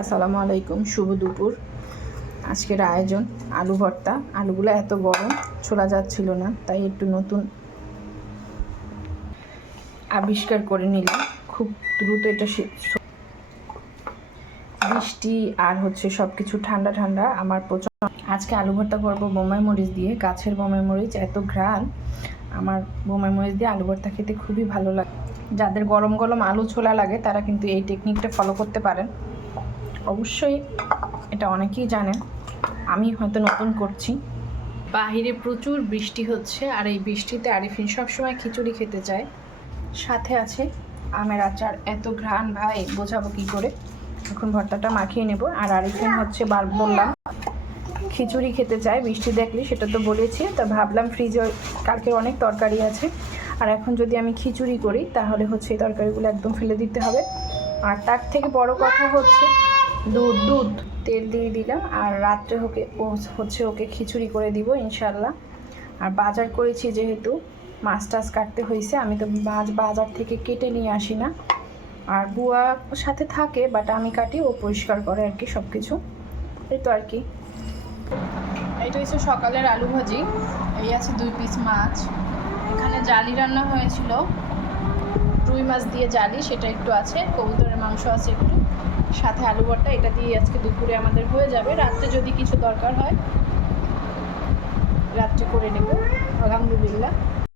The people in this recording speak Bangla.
আসসালামু আলাইকুম, শুভ দুপুর। আজকের আয়োজন আলু ভর্তা। আলুগুলো এত গরম ছোলা যাচ্ছিল না, তাই একটু নতুন আবিষ্কার করে নিলাম। খুব দ্রুত এটা বৃষ্টি আর সব কিছু ঠান্ডা ঠান্ডা আমার প্রচন্ড। আজকে আলু ভর্তা করবো বোম্বাই মরিচ দিয়ে, গাছের বোম্বাই মরিচ, এত ঘ্রাণ। আমার বোম্বাই মরিচ দিয়ে আলু ভর্তা খেতে খুবই ভালো লাগে। যাদের গরম গরম আলু ছোলা লাগে তারা কিন্তু এই টেকনিকটা ফলো করতে পারেন। অবশ্যই এটা অনেকেই জানেন, আমি হয়তো নতুন করছি। বাহিরে প্রচুর বৃষ্টি হচ্ছে, আর এই বৃষ্টিতে আরিফিন সবসময় খিচুড়ি খেতে চায়। সাথে আছে আমের আচার। এত ঘ্রাণ ভাই, বোঝাবো কী করে। এখন ভর্তাটা মাখিয়ে নেব। আর আরিফিন বার বললাম খিচুড়ি খেতে চায় বৃষ্টি দেখলে, সেটা তো বলেছি। তা ভাবলাম ফ্রিজে কালকে অনেক তরকারি আছে, আর এখন যদি আমি খিচুড়ি করি তাহলে এই তরকারিগুলো একদম ফেলে দিতে হবে। আর তার থেকে বড় কথা দুধ তেল দিয়ে দিলাম, আর রাত্রে ওকে খিচুড়ি করে দিব ইনশাল্লাহ। আর বাজার করেছি, যেহেতু মাছ টাছ কাটতে হয়েছে, আমি তো মাছ বাজার থেকে কেটে নিয়ে আসি না। আর বুয়া সাথে থাকে, বাট আমি কাটি, ও পরিষ্কার করে আর কি সব কিছু। এই তো আর কি। এইটা হচ্ছে সকালের আলু ভাজি। এই আছে 2 পিস মাছ। এখানে জালি রান্না হয়েছিল, রুই মাছ দিয়ে জালি, সেটা একটু আছে। কবুতরের মাংস আছে একটু, সাথে আলু ভর্তা। এটা দিয়ে আজকে দুপুরে আমাদের হয়ে যাবে। রাত্রে যদি কিছু দরকার হয় রাত্রে করে নেব, আলহামদুলিল্লাহ।